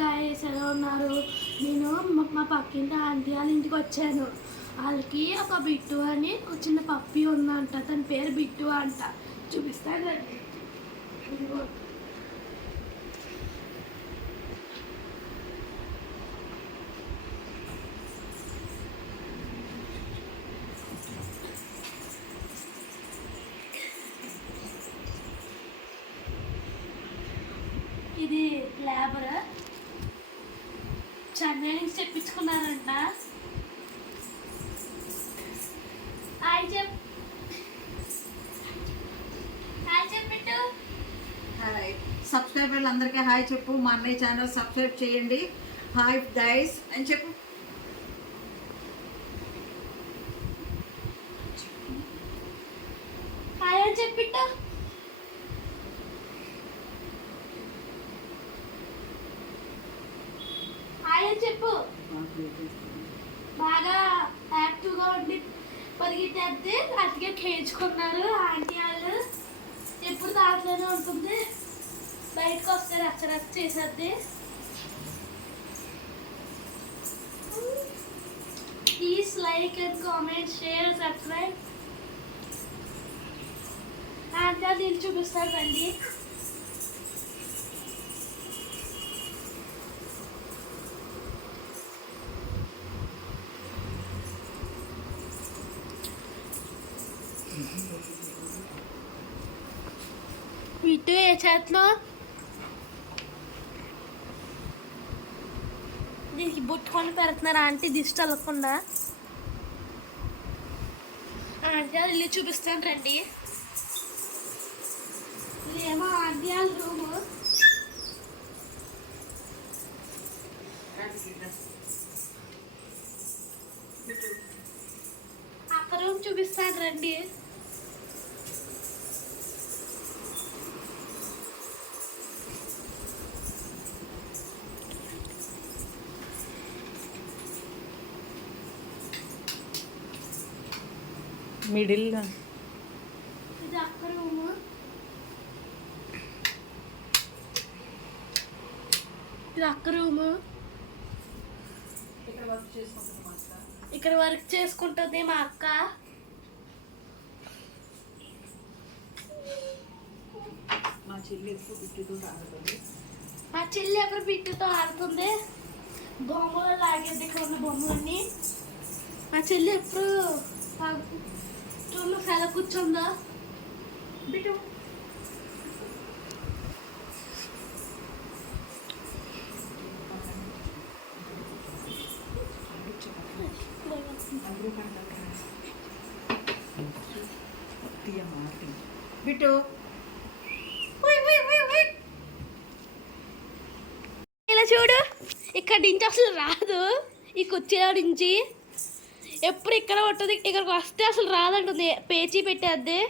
Guys ఎలా ఉన్నారు? నేను మా పక్కింటి ఆంటీ వాళ్ళ ఇంటికి వచ్చాను. వాళ్ళకి ఒక బిట్టు అని ఒక చిన్న పప్పి ఉందంట. తన పేరు బిట్టు అంట. చూపిస్తాను. ఇది లేబర్ చెన్నై నుంచి తెప్పించుకున్నారంట. హాయ్ చెప్పిట్టు. హాయ్ సబ్స్క్రైబర్లు అందరికీ హాయ్ చెప్పు. మా అన్నయ్య ఛానల్ సబ్స్క్రైబ్ చేయండి. హాయ్ గైస్ అని చెప్పు. హాయ్ అని చెప్పిట్టు. హాయ్ అని చెప్పు. బాగా యాక్టివ్గా ఉండి పరిగెత్తేస్తే అట్టిగా కేయించుకున్నారు ఆంటీ వాళ్ళు. ఎప్పుడు దాంట్లోనే ఉంటుంది. బయటకు వస్తే రచ్చరచ్చ చేసేద్ది. Please like and comment, share, subscribe. Aunty వాళ్ళు ఇల్లు చూపిస్తారు రండి. వీటి ఏ చేతిలో దీనికి బుట్టుకొని పెడుతున్నారు ఆంటీ దిష్టి తగలకుండా. ఆంటీ వాళ్ళు ఇల్లు చూపిస్తాను రండి. ఇదేమో ఆంటీ వాళ్ళ రూము. అక్క రూమ్ చూపిస్తాను రండి. మిడిల్ ఇది అక్క రూము. ఇది అక్క రూము. ఇక్కడ వర్క్ చేసుకుంటుంది మా అక్క. మా చెల్లి ఎప్పుడు బిట్టుతో ఆడుతుంది. మా చెల్లి ఎప్పుడు బిట్టుతో ఆడుతుంది. బొమ్మలు లాగేది ఇక్కడ ఉన్న బొమ్మలన్నీ. మా చెల్లి ఎప్పుడు చూడు ఎలా కూర్చుందో. బిట్టు బిట్టు ఇలా చూడు. ఇక్కడ నుంచి అసలు రాదు. ఈ కుర్చీలో నుంచి ఎప్పుడు ఇక్కడ ఉంటుంది. ఇక్కడికి వస్తే అసలు రాదంటుంది. పేచీ పెట్టేద్ది.